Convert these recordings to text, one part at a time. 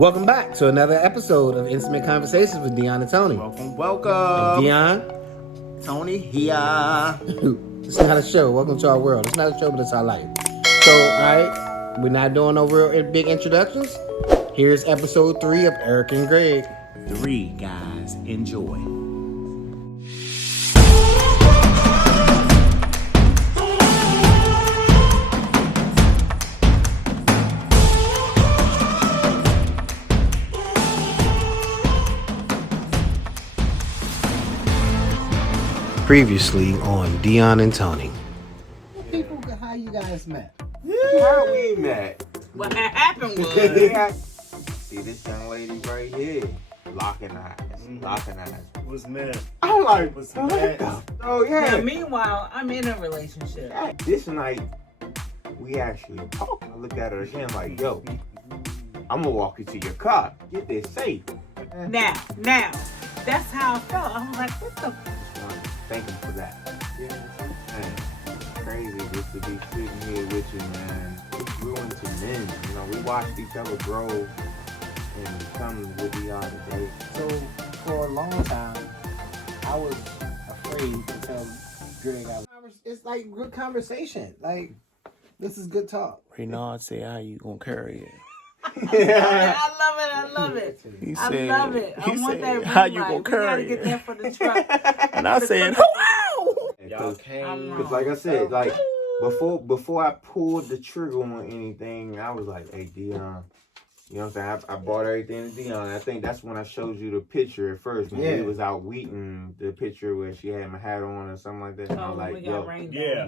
Welcome back to another episode of Intimate Conversations with Dion and Tony. Welcome. And Dion, Tony here. it's not a show. Welcome to our world. It's not a show, but it's our life. So, alright, we're not doing no real big introductions. Here's episode 3 of Erika and Greg. 3 guys, enjoy. Previously on Dion and Tony. People, how you guys met? How we met? What happened was, See this young lady right here, locking eyes. Was men. I'm like, Was what men. the- Oh yeah. now, meanwhile, I'm in a relationship. This night, we actually talked. I looked at her again like, yo, I'm gonna walk you to your car. Get this safe. Now, that's how I felt. I was like, what the? Thank him for that. Man, crazy just to be sitting here with you, man. We grew into men. You know, we watched each other grow and become what we are today. So, for a long time, I was afraid to tell Greg. It's like good conversation. Like, this is good talk. Renaud said, "How you gonna carry it?" I love it. He I said, love it. I he want said, that. "How ring you light. gonna We gotta carry get it?" that for the truck. And I said, "Wow!" Because I'm like I said, like before I pulled the trigger on anything, I was like, hey Dion. You know what I'm saying? I bought everything to Dion. I think that's when I showed you the picture at first. When we was out Wheaton, the picture where she had my hat on or something like that. And I was like, yo.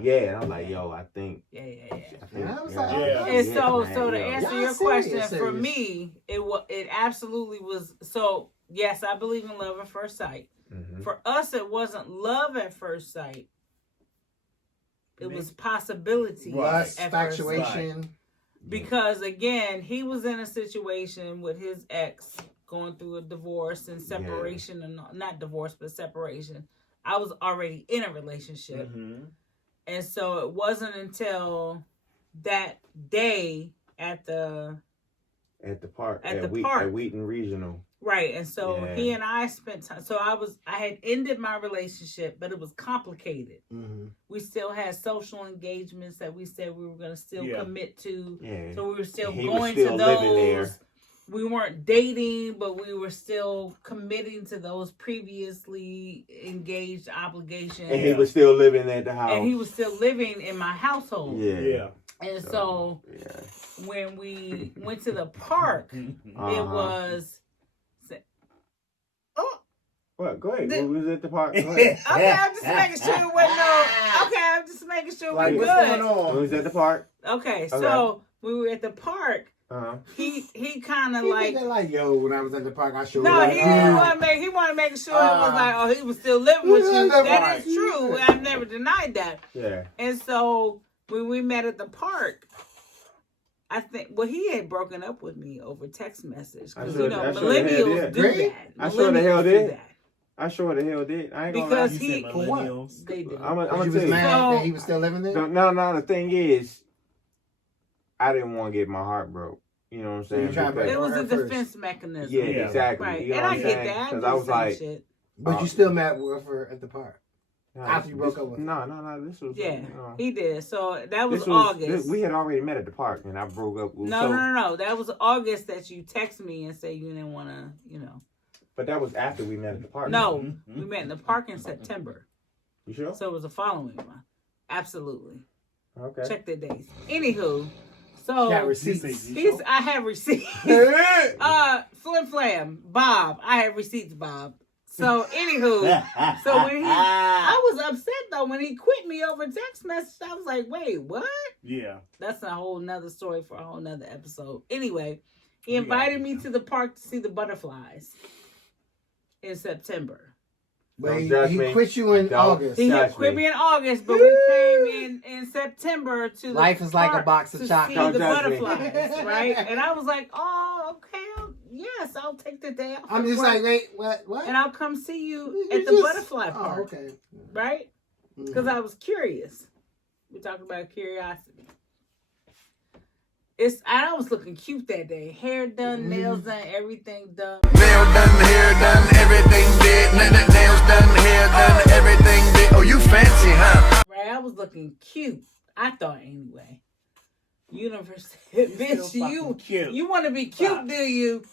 Yeah, and I'm like, yo, I think. Yeah. Yeah. And so to answer Y'all your question, serious. for me, it absolutely was. So yes, I believe in love at first sight. Mm-hmm. For us, it wasn't love at first sight. It was possibility Lust, at first sight. infatuation. Because again, he was in a situation with his ex going through a divorce and separation, and not divorce, but separation. I was already in a relationship. Mm-hmm. And so it wasn't until that day at the park. At Wheaton Regional. right. And so he and I spent time. So I had ended my relationship, but it was complicated. Mm-hmm. We still had social engagements that we said we were going to still commit to. Yeah. So we were still He going was still to living those. there. We weren't dating, but we were still committing to those previously engaged obligations. And he was still living at the house. And he was still living in my household. Yeah. And so when we went to the park, it was. Oh, What? Go ahead. We was at the park. Go ahead. okay. I'm just making sure it wasn't no. Okay, I'm just making sure Like, we're what's going good. on? We was at the park. Okay, so we were at the park. Uh-huh. He kind of He like. did that like, yo, when I was at the park, I showed No, up. he wanted to make sure it was like, oh, he was still living with you. That is true. I've never denied that. Yeah. And so when we met at the park, I think, well, he had broken up with me over text message. Because, millennials do that. I sure the hell did. Do that. I sure the hell did. I ain't gonna Because lie. he, For what? they do. I'm You gonna was tell you. mad that he was still living there? No, the thing is, I didn't want to get my heart broke. You know what I'm saying? You tried to break It was a her first. defense mechanism. Yeah, exactly. Right. You know And what I I'm get saying? that. Because I was like, shit. But you still met with her at the park. no, After you broke up with her. No. This was Yeah, you know, he did. So that was this August. we had already met at the park, and I broke up. No. That was August that you text me and say you didn't want to, But that was after we met at the park. No, we met in the park in September. You sure? So it was the following month. Absolutely. Okay. Check the dates. Anywho, so Got receipts. I have receipts. Flim Flam, Bob. I have receipts, Bob. So anywho, so when I was upset though when he quit me over text message. I was like, wait, what? Yeah. That's a whole nother story for a whole nother episode. Anyway, he invited me to the park to see the butterflies in September. But Don't he judge me. quit you in Don't. August. He Judge quit me. me in August, but we came in September to the Life is like a park box of to chocolates. see Don't the judge me. butterflies, right? And I was like, oh, okay, yes, I'll take the day off. I'm just work, like, wait, what? and I'll come see you You at the just- butterfly park, Oh, okay. right? Because I was curious. We talked about curiosity. I was looking cute that day. Hair done, nails done, everything done. Nail done, hair done, everything did. Nails done, hair done, everything did. Oh, you fancy, huh? Right, I was looking cute. I thought anyway. Universe said, bitch, you want to be cute, do you?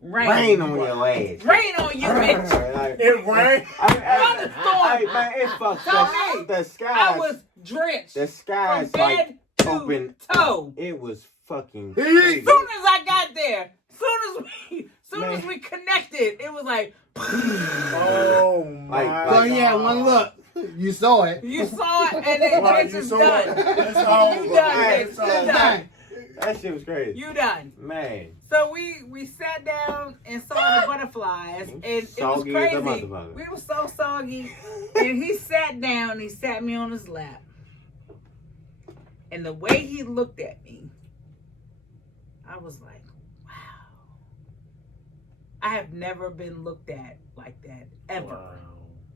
Rain on your ass. Rain on you, bitch. It rained. Man, it fucked the sky. I was drenched. The sky's from like bed to open. toe. It was fucking As crazy. soon as I got there, soon as we connected, it was like, Oh my Like, So he had one look. You saw it. you saw it, and then Right, bitch you is saw done. it. It's over. You done, Right, bitch. You done. That shit was crazy. You done. Man. So we sat down and saw the butterflies, and it was Soggy as a crazy. motherfucker. We were so soggy, and he sat down. He sat me on his lap, and the way he looked at me, I was like, "Wow, I have never been looked at like that ever, Wow.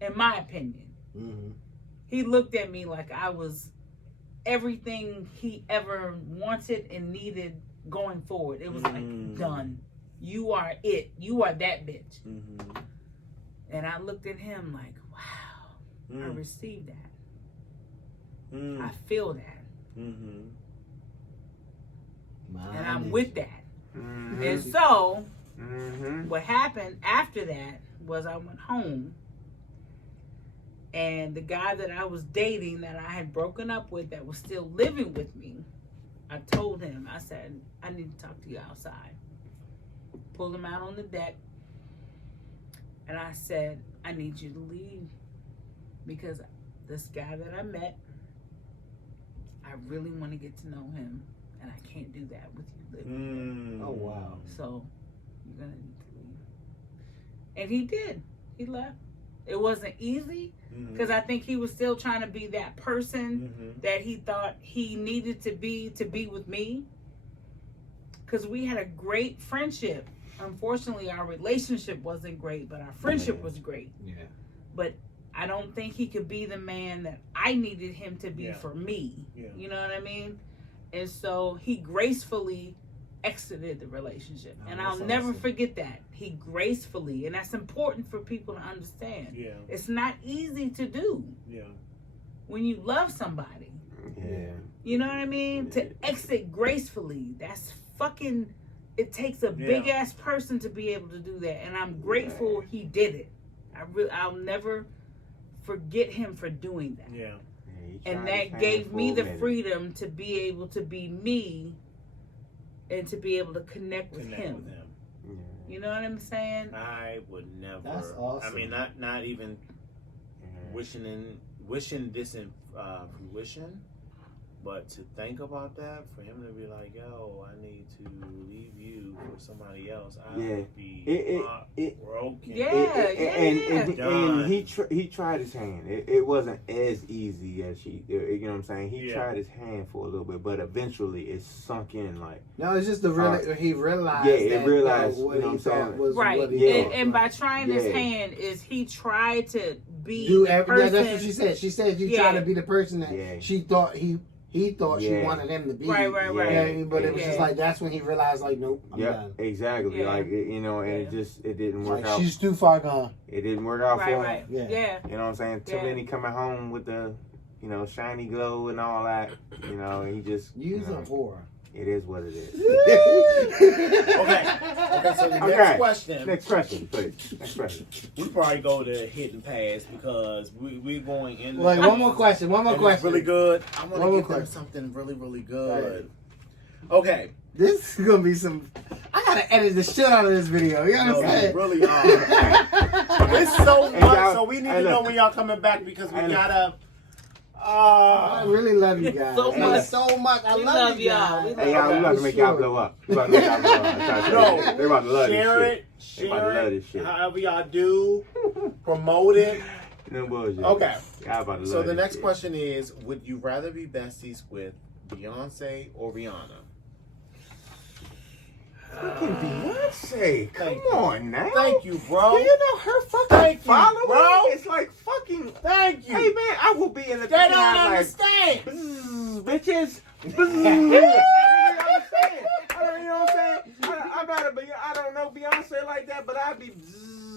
in my opinion." Mm-hmm. He looked at me like I was everything he ever wanted and needed going forward. It was like, done. You are it. You are that bitch. Mm-hmm. And I looked at him like, wow, I received that. Mm-hmm. I feel that. Mm-hmm. And I'm with that. Mm-hmm. And so, Mm-hmm. what happened after that was I went home. And the guy that I was dating, that I had broken up with, that was still living with me, I told him, I said, I need to talk to you outside. Pulled him out on the deck. And I said, I need you to leave. Because this guy that I met, I really want to get to know him. And I can't do that with you living. Mm. Oh, wow. So, you're going to need to leave. And he did. He left. It wasn't easy. Because I think he was still trying to be that person that he thought he needed to be with me. Because we had a great friendship. Unfortunately, our relationship wasn't great, but our friendship was great. Yeah. But I don't think he could be the man that I needed him to be for me. Yeah. You know what I mean? And so he gracefully exited the relationship. And I'll never forget that. He gracefully, and that's important for people to understand. Yeah. It's not easy to do Yeah. when you love somebody. Yeah. You know what I mean? To exit gracefully, that's fucking, it takes a big ass person to be able to do that. And I'm grateful he did it. I'll never forget him for doing that. Yeah. And that gave me the freedom to be able to be me and to be able to connect with him. You know what I'm saying? I would never. That's awesome. I mean, not even wishing this in fruition, but to think about that, for him to be like, "Yo, I need to leave you for somebody else," I would be broken. And he tried his hand. It wasn't as easy as you know what I'm saying. He tried his hand for a little bit, but eventually it sunk in. Like, no, it's just he realized. Yeah, it that, realized. what You know what he I'm thought saying? was Right. what he thought. And by trying his hand is he tried to be do the everything. person. That's what she said. She said you try to be the person that she thought he thought she wanted him to be. Right. Yeah, but it was just like that's when he realized like, nope, I'm done. Exactly. Yeah. Like and it didn't work Like, out. she's too far gone. It didn't work out for him. Right. Yeah. You know what I'm saying? Too many coming home with the, shiny glow and all that. He just Use a whore. It is what it is. Okay, so the next question. Next question, please. Next question. We probably go to hit and pass because we're going in. Like one more question. It's really good. I want to get question. them something really, really good. Okay. This is gonna be some. I gotta edit the shit out of this video. You understand? No, really it's so much. So we need to know when y'all coming back because we gotta. I really love you guys. So much. So much. I We love you y'all. guys. Hey, y'all, we about to make y'all blow up. We about to make y'all blow up. They about to love this shit. They about to love this shit. However y'all do, promote it. No bullshit. Okay. Y'all about to love So the this next shit. question is: would you rather be besties with Beyonce or Rihanna? Fucking Beyonce. Come Thank you. on now. Thank you, bro. Do you know her fucking Thank you, following? bro. It's like fucking. Thank you. Hey man, I will be in the. They don't beehive understand. Like, bzzz, bitches. Bzzz. You know what I'm saying? I don't know Beyonce like that, but I be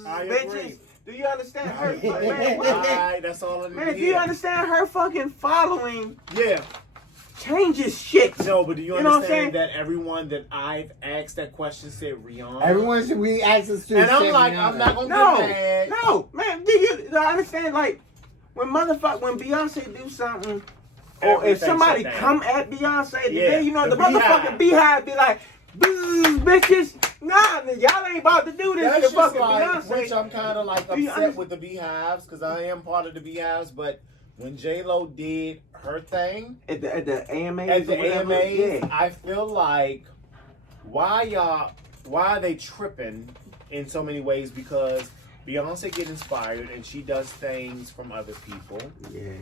I bitches. agree. Do you understand her? Alright, that's all I need Man, to do you hear. understand her fucking following Yeah. changes shit? No, but do you You know what I'm saying? understand that everyone that I've asked that question said Rihanna? Everyone should be access to. And I'm like, I'm not gonna get mad. No, man. Do you understand? Like when Beyonce do something, or if Everything somebody shut down. come at Beyonce, Yeah, then you know the the motherfucking beehive be like, "Bzzz, bitches, nah, y'all ain't about to do this That's to just fucking like, Beyonce." which I'm kind of like Do you upset with the Beehives because I am part of the Beehives. But when J-Lo did her thing At the AMAs, at the or whatever, AMAs, yeah. I feel like why are they tripping in so many ways? Because Beyonce get inspired and she does things from other people,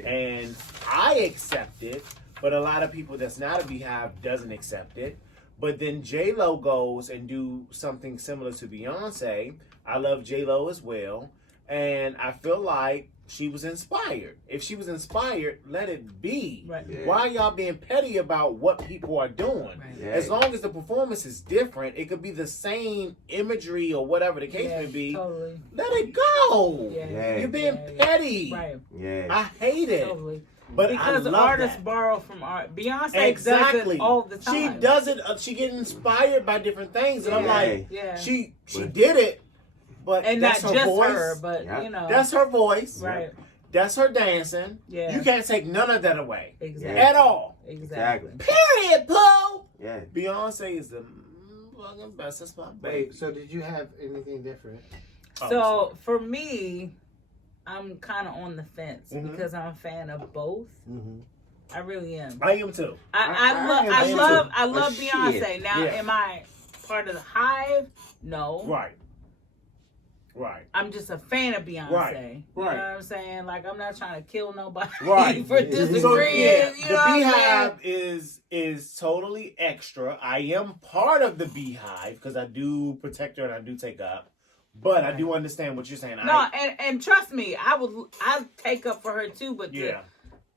and I accept it. But a lot of people that's not a Beehive doesn't accept it. But then J-Lo goes and do something similar to Beyonce. I love J-Lo as well. And I feel like she was inspired. If she was inspired, let it be. Right. Yeah. Why are y'all being petty about what people are doing? Right. Yeah. As long as the performance is different, it could be the same imagery or whatever the case may be. Totally. Let it go. Yeah. Yeah. You're being Yeah. petty. Right. Yeah. I hate it. Totally. But Because I love artists that. borrow from art. Beyonce Exactly. does it all the time. She does it. She get inspired by different things, and I'm Yeah. like, Yeah. she But- did it, but And not that's her just voice. her, but Yeah. you know. That's her voice. right. That's her dancing. Yeah. You can't take none of that away Exactly. at all. Exactly. Period, Paul. Yeah. Beyonce is the fucking best. That's my baby. Wait, so did you have anything different? So for me, I'm kind of on the fence Mhm. because I'm a fan of both. Mm-hmm. I really am. I am too. I love shit. Beyonce. Now, Yeah. am I part of the Hive? No. Right. Right. I'm just a fan of Beyonce. Right. You Right. know what I'm saying? Like, I'm not trying to kill nobody Right. for So, disagreeing. So yeah, you the know what I'm saying? Beehive is totally extra. I am part of the Beehive because I do protect her and I do take up. But I do understand what you're saying. No, and trust me, I'll take up for her too. But Yeah.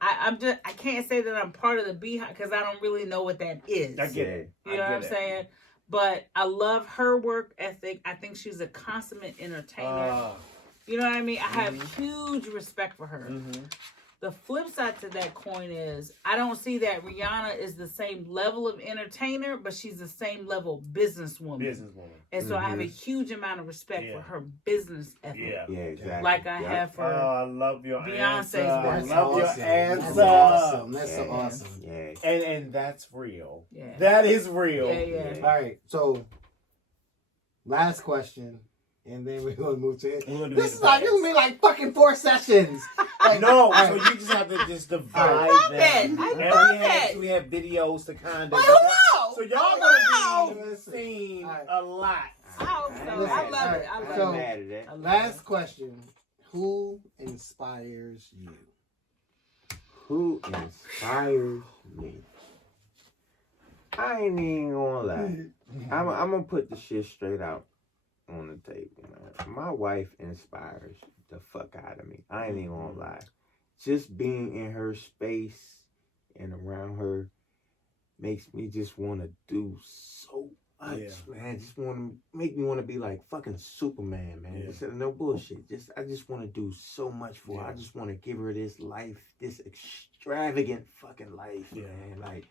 I can't say that I'm part of the Beehive because I don't really know what that is. I get it. You know what I'm saying? But I love her work ethic. I think she's a consummate entertainer. You know what I mean? I have huge respect for her. The flip side to that coin is I don't see that Rihanna is the same level of entertainer, but she's the same level businesswoman. And so I have a huge amount of respect for her business ethic. Yeah. Yeah, exactly. Like I have for I love your Beyonce's answer. I work. love your That's answer. awesome. That's so Yeah. awesome. Yeah. And that's real. Yeah. That is real. Yeah. All right, so last question, and then we're gonna move to it. We're gonna do This it is like fast. gonna be like fucking 4 sessions. Like, No, all so right. you just have to just divide I love them. it. I And love we have videos to kind of. But hello! So y'all Hello! gonna be seen All right. a lot. I hope so. I love it. I I'm So- love it. mad at that. I love Last it. question: who inspires you? Who inspires me? I ain't even gonna lie. I'm gonna put the shit straight out on the table, man. My wife inspires the fuck out of me. I ain't even gonna lie. Just being in her space and around her makes me just want to do so much, man. Just want to make me want to be like fucking Superman, man. Yeah. Just, no bullshit. I just want to do so much for her. I just want to give her this life, this extravagant fucking life, man. Like,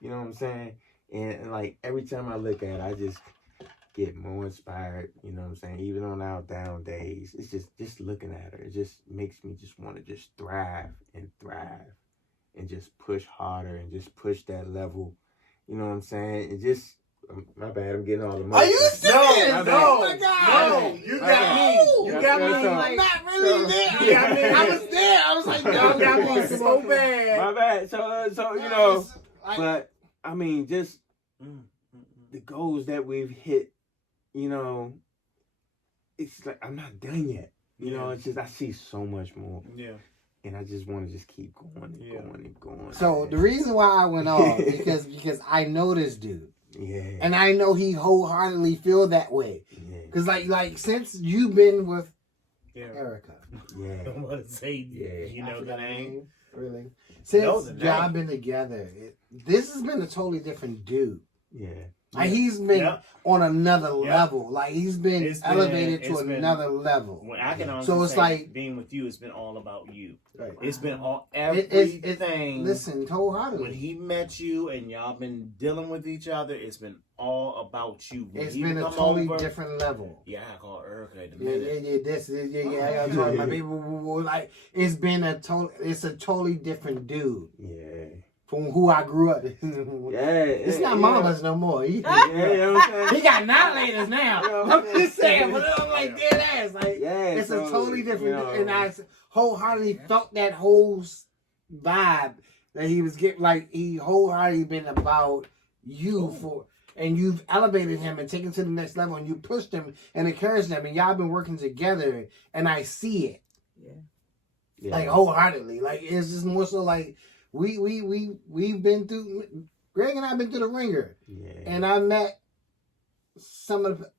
you know what I'm saying? And like every time I look at her, I just get more inspired. You know what I'm saying? Even on our down days, it's just looking at her. It just makes me just want to just thrive and just push harder and just push that level. You know what I'm saying? It just my bad. I'm getting all the money. Are you serious? my bad. Oh my god! No, you got me. You got me. I'm not really there. You got me. I was there. I was like, Y'all got me so bad. My bad. So you know, but I mean, just the goals that we've hit. You know, it's like I'm not done yet. You know, it's just I see so much more. Yeah. And I just want to just keep going and going and going. So the reason why I went off because I know this dude. Yeah. And I know he wholeheartedly feel that way. Yeah. Cause like since you've been with Erika. Yeah. I'm gonna say, you know the name. Really? Know Since the y'all name. been together, this has been a totally different dude. Yeah. Like he's been Yep. on another Yep. level. Like he's been It's elevated been- to it's been- another level. Well, I can honestly So it's say like being with you, it's been all about you. right. It's been all It's everything. listen, wholeheartedly. When he met you and y'all been dealing with each other, it's been all about you. When It's he been a come totally over- different level. Yeah, I call Erica in a Yeah, minute. yeah, this is I gotta talk to my people. Like it's been a totally different dude Yeah. from who I grew up. It's not mama's no more. He, You know what I'm saying? he got annihilators now. You know what I'm I'm just saying, saying? but I'm like dead ass. Like Yeah, it's a so, totally different, you know. and I wholeheartedly felt that whole vibe that he was getting. Like he wholeheartedly been about you for. And you've elevated him and taken to the next level, and you pushed him and encouraged him, and y'all been working together, and I see it. Yeah. Like wholeheartedly. Like it's just more so like we've been through. Greg and I've been through the ringer, Yeah. and I met some of the.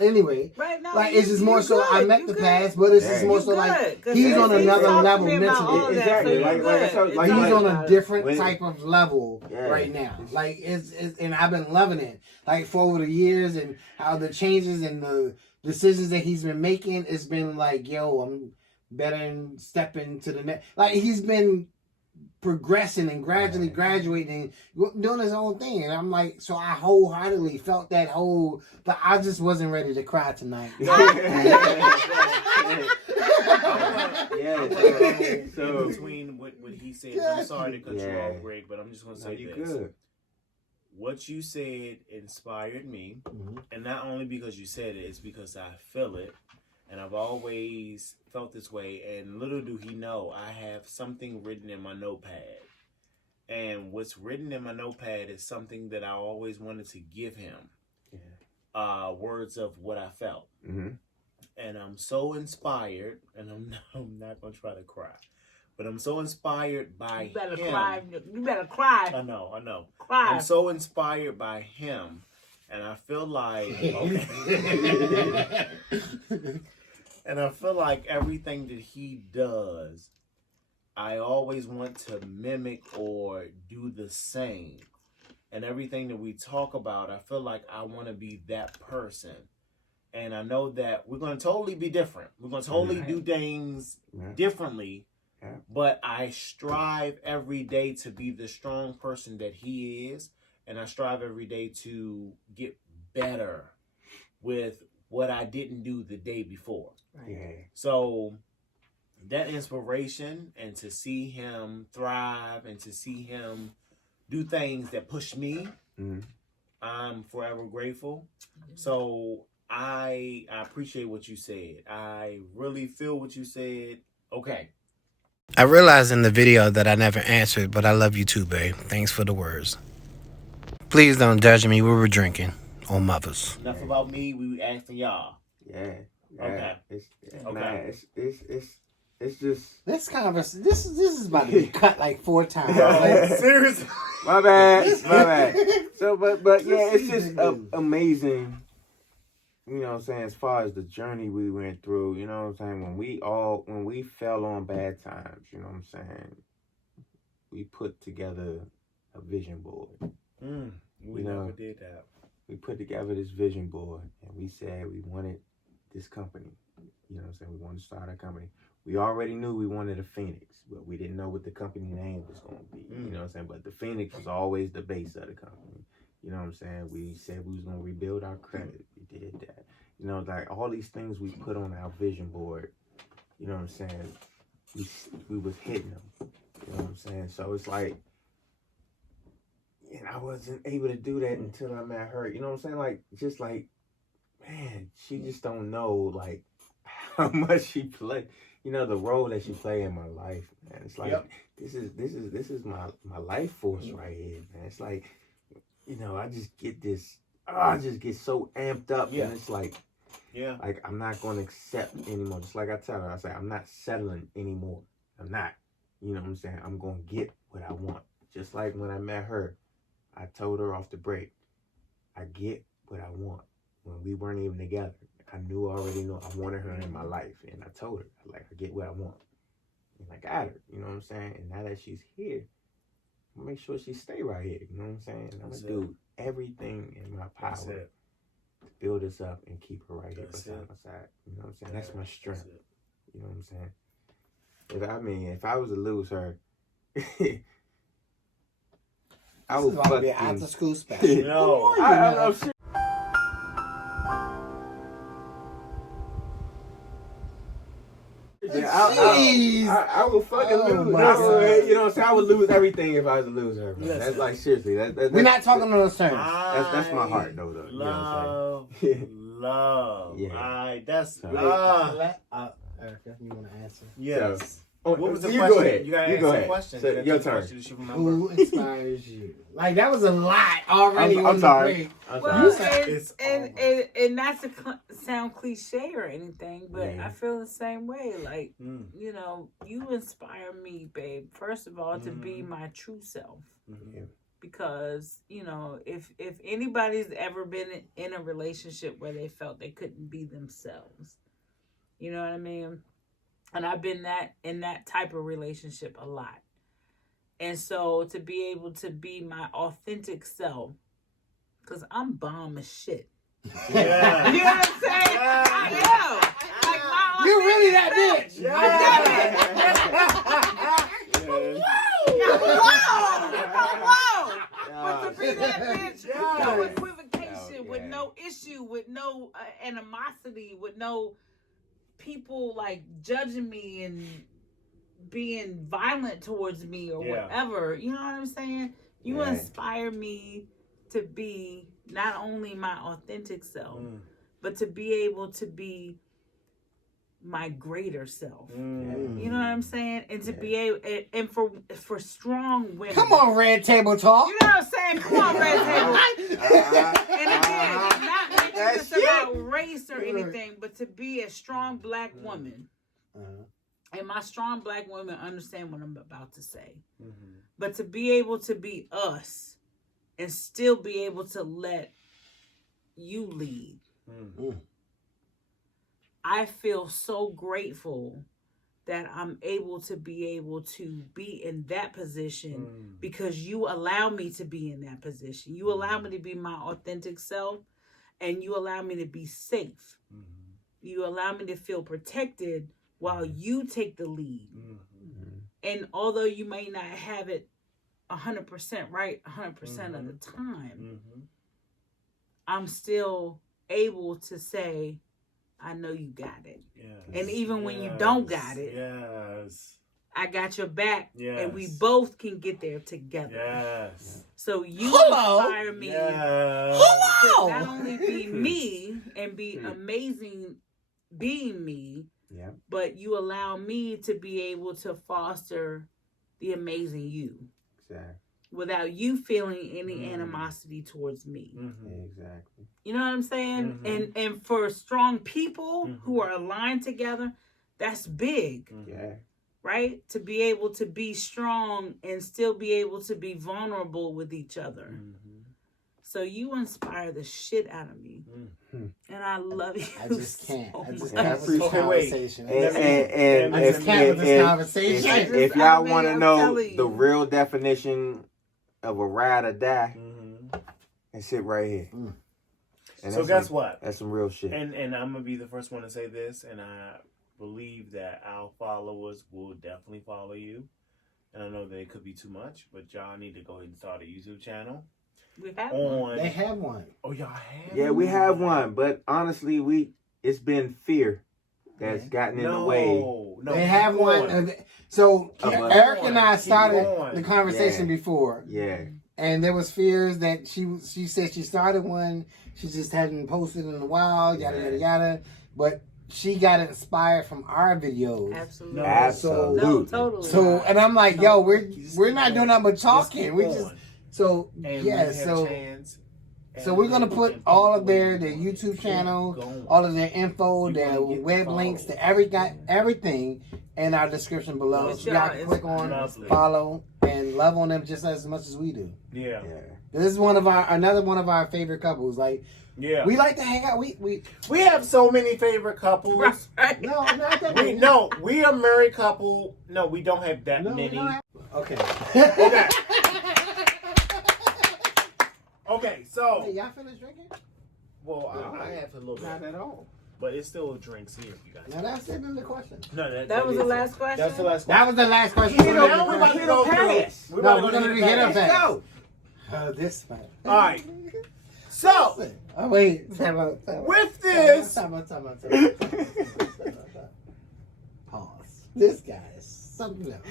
Anyway, Right now, like it's just more so I met the past, but it's just Yeah. more so like good. he's on another talking level to me about mentally. all that, Exactly. so you Like I good. told- It's like He's all on a about it. different When- type of level Yeah. right now. Like it's and I've been loving it. Like for over the years and how the changes and the decisions that he's been making, it's been like, yo, I'm better and stepping to the next. Like he's been progressing and gradually graduating, doing his own thing. And I'm like, so I wholeheartedly felt that whole, but I just wasn't ready to cry tonight. Yeah. So between what he said, I'm sorry to cut you Yeah. off, Greg, but I'm just gonna No, say you this. good. What you said inspired me, Mhm. and not only because you said it, it's because I feel it, and I've always felt this way. And little do he know, I have something written in my notepad, and what's written in my notepad is something that I always wanted to give him. Words of what I felt. Mm-hmm. And I'm so inspired, and I'm not gonna try to cry, but I'm so inspired by You better him. cry. You better cry. I know. Cry. I'm so inspired by him, and I feel like okay. And I feel like everything that he does, I always want to mimic or do the same. And everything that we talk about, I feel like I want to be that person. And I know that we're going to totally be different. We're going to totally do things differently. Yeah. But I strive every day to be the strong person that he is. And I strive every day to get better with what I didn't do the day before. Yeah. So that inspiration and to see him thrive and to see him do things that push me, I'm forever grateful. So I appreciate what you said. I really feel what you said. Okay. I realized in the video that I never answered, but I love you too, babe. Thanks for the words. Please don't judge me. We were drinking on Mothers. Enough about me. We asking y'all. Yeah. Okay. It's just This conversation, this is about to be cut like 4 times. Seriously. my bad. So, but yeah, it's just amazing. You know what I'm saying? As far as the journey we went through, you know what I'm saying? When we fell on bad times, you know what I'm saying? We put together a vision board. We never did that. We put together this vision board and we said we wanted this company. You know what I'm saying? We wanted to start a company. We already knew we wanted a Phoenix, but we didn't know what the company name was going to be. You know what I'm saying? But the Phoenix was always the base of the company. You know what I'm saying? We said we was going to rebuild our credit. We did that. You know, like all these things we put on our vision board, you know what I'm saying? We was hitting them. You know what I'm saying? So it's like, and I wasn't able to do that until I met her. You know what I'm saying? Like, just like, man, she just don't know, like, how much she play. You know, the role that she play in my life, man. It's like, this is my life force right here, man. It's like, you know, I just get so amped up, and it's like, like I'm not going to accept anymore. Just like I tell her, I say, I'm not settling anymore. I'm not. You know what I'm saying? I'm going to get what I want. Just like when I met her, I told her off the break, I get what I want. When we weren't even together, I already knew I wanted her in my life. And I told her, like, I get what I want. And I got her, you know what I'm saying? And now that she's here, I'll make sure she stay right here, you know what I'm saying? And I'm going to do everything in my power That's to it. build us up and keep her right here That's beside it. my side. You know what I'm saying? That's my strength. That's it. You know what I'm saying? If I was to lose her, I This would is gonna be an fucking. after school special. No. I'm sure. Jeez. I would fucking Oh lose. my I would, God. you know what I'm saying? I would lose everything if I was to lose her. Man. That's like seriously. We're not talking on those terms. That's my heart, though. You know what I'm saying? Love. Yeah. That's Erika, you want to answer? yes. Oh, What was the you question? Go ahead. You gotta you answer go the ahead. question. So, You gotta your answer the turn. question that you remember. Who inspires you? Like that was a lot already. I'm on sorry. the break. I'm Well, sorry. It's and not to sound cliche or anything, but Yeah. I feel the same way. Like, Mm. you know, you inspire me, babe. First of all, to be my true self. Yeah. Because, you know, if anybody's ever been in a relationship where they felt they couldn't be themselves, you know what I mean? And I've been in that type of relationship a lot. And so to be able to be my authentic self, because I'm bomb as shit. Yeah. You know what I'm saying? I am. Like my You really that authentic bitch? Whoa! But to be that bitch, no equivocation, with no issue, with no animosity, with no people like judging me and being violent towards me or whatever. You know what I'm saying? You inspire me to be not only my authentic self, but to be able to be my greater self. You know what I'm saying? And to be able, and for strong women. Come on, Red Table Talk. You know what I'm saying? Come on, Red Table. And again, not making this about race or anything, but to be a strong black woman. And my strong black women understand what I'm about to say. But to be able to be us and still be able to let you lead. I feel so grateful that I'm able to be in that position because you allow me to be in that position. You allow me to be my authentic self, and you allow me to be safe. You allow me to feel protected while you take the lead. And although you may not have it 100% right 100% of the time, I'm still able to say, I know you got it. And even when you don't got it, I got your back, and we both can get there together. So you inspire me to not only be me and be amazing being me, but you allow me to be able to foster the amazing you. Exactly. Without you feeling any animosity towards me. Exactly. You know what I'm saying? And for strong people who are aligned together, that's big. Yeah. Right? To be able to be strong and still be able to be vulnerable with each other. So you inspire the shit out of me. And I love you. I just can't. So I just much. can't with this conversation. And I just can't with this conversation. if y'all want to I'm know telling you. the real definition of a ride or die, it's it right here. And So guess what? That's some real shit. And I'm gonna be the first one to say this, and I believe that our followers will definitely follow you. And I know that it could be too much, but y'all need to go ahead and start a YouTube channel. We have one. They have one. Oh, y'all have? Yeah, we have one, but honestly, it's been fear that's gotten in the way. No, They have one. So Eric and I started the conversation Yeah. before. Yeah. And there was fears that she said she started one. She just hadn't posted in a while, yada, yada, yada. But she got inspired from our videos. Absolutely. Absolutely. No, totally. So, and I'm like, yo, we're not doing that but talking. We just, so, And yeah, so we're going to put all of their YouTube channel, all of their info, their web links, to everything in our description below. So you got to click on, follow, and love on them just as much as we do. Yeah. This is another one of our favorite couples. Like, we like to hang out. We have so many favorite couples. Right. no, not that We a married couple. No, we don't have that many. Okay. Okay. Okay, Hey, so y'all finished drinking? well, I have a little Not bit, at all. but it's still drinks here if you guys. Now that's it in the question. No, That was the is it. last question? That's the last That question. was the last question. Hit Now him, we're about to hit go him through. pass. We're No, about we're to gonna go do to hit the him pass. fast. Go. This man. All right. So Oh wait. Time out. with this, Time out. Pause. This guy is something else.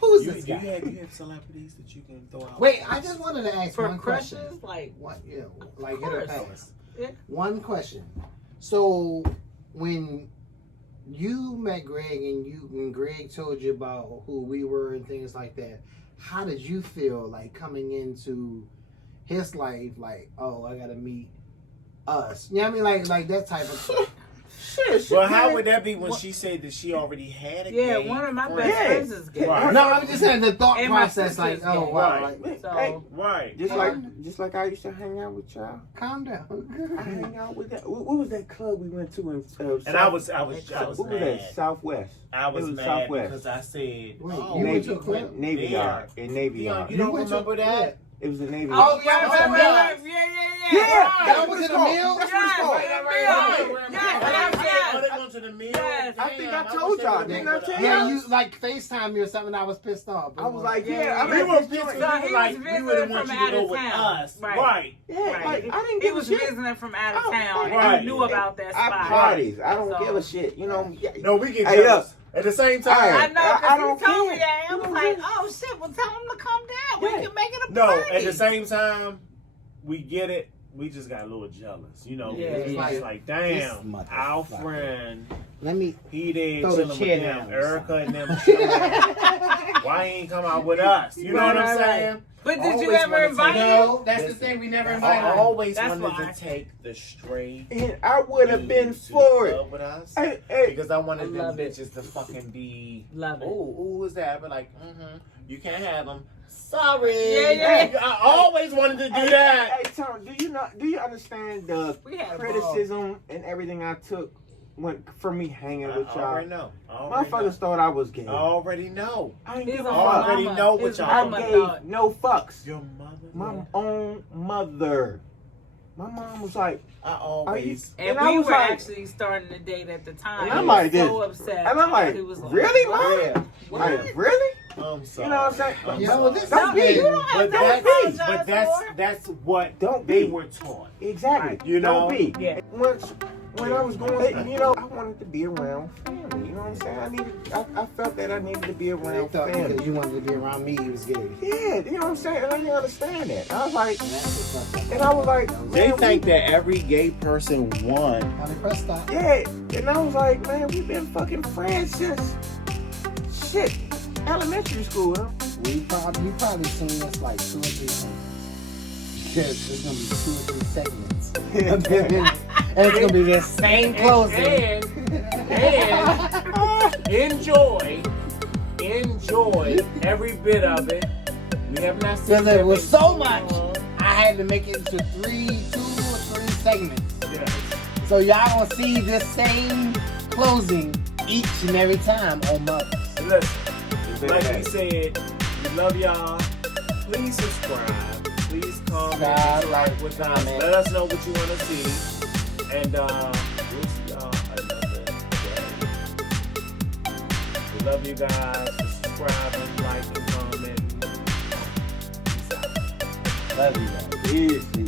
Who's you this guy? have celebrities that you can throw out. Wait, I just wanted to ask For one crushes, question. like, What? You know, like Of hit or course. pass. Yeah. One question. So when you met Greg and Greg told you about who we were and things like that, how did you feel like coming into his life? Like, oh, I gotta meet us. You know what I mean? Like that type of stuff. Shit. Well, how would that be when she said that she already had a yeah, gay one of my friend? best friends is gay. Right. No, I'm just saying the thought And my process. Like, sister's oh gay. wow, Right. like, So, Hey, Right. just like I used to hang out with y'all. calm I down. hang out with that. What was that club we went to in? And I was what was mad. that? Southwest. I was It was mad Southwest. because I said, Wait, oh, you went Navy, to a club? Navy there. Yard. In Navy Dion, Yard. you don't went to- remember that? It was a Navy oh, Yard. yeah, Oh, yeah. Yeah, That was in the meal? That's what it's called. Oh, they going to the meal? Yes. I think I Damn, told wish y'all, they didn't would've I tell went Yeah, y'all? you like FaceTime me or something. I was pissed off. I was like, yeah, with us. We were pissed So because he like was we would visiting want from you to out go of with town. us. Right. Right. yeah, Right. like I didn't He give was a shit. visiting from out of Oh, town, right. and he knew about that I spot. parties. I don't So- give a shit. You know. No, we get Hey, jealous. At the same time, Hey. I know, I because don't he told care. me that. I was like, oh shit, well tell him to come down. We Yeah. can make it a no, party. at the same time, we get it. We just got a little jealous, you know. Yeah, It's yeah. like, This damn, motherfucker. our friend, Let me. he there Throw the chilling with chair them, down or Erika and them chilling. Why he ain't come out with us? You know Right, what I'm right, right. saying? But did you Always ever wanna invite take- him? No, that's the Listen, thing. We never I invited him. always That's wanted why. to take the straight And I would have been dudes to for the it. club with us. Hey, hey. Because I wanted I them love it. bitches to fucking be, Love it. oh, who is that? But like, you can't have them. Sorry. Yeah, yeah. I always wanted to do that. Hey, Tom, do you understand the We had a ball. criticism and everything I took from me hanging with I already y'all? know. I already Motherfuckers know. thord I was gay. I already know. I ain't His give own a I fuck. already mama- know what his y'all I mama do. gave thought- no fucks. Your mother. My own mother. My mom was like, I always. And And I we was were like- actually starting to date at the time. And He I'm was like this. so upset. and I'm like, He was like, really, what? mom? Yeah. Like, really? I'm sorry. You know what I'm saying? I'm Yo, sorry. this Don't be. is You don't have But to that's, apologize but that's for. that's what Don't they be. were taught. Exactly. You know? Don't be. Yeah. When I was going, you know, I wanted to be around family. You know what I'm saying? I felt that I needed to be They around thought family. because you wanted to be around me, he was gay. Yeah, you know what I'm saying? And I didn't understand that. I was like, And that's what's up. and I was like, They man, think that every gay person won. Honey, press stop. yeah. And I was like, man, we've been fucking friends since shit, elementary school. Huh? You probably seen us like 2 or 3 times. Because there's gonna be 2 or 3 segments. And it's gonna be the same closing. And enjoy every bit of it. We have not seen Because it was every- so much, I had to make it into 2 or 3 segments. Yeah. So y'all gonna see this same closing each and every time on Mothers. Listen, like we said, we love y'all. Please subscribe. Please comment, Subscribe, like with us. comment. Let us know what you want to see. And we'll see y'all another day. We love you guys. Subscribe and like and comment. Peace out. Love you guys. Seriously.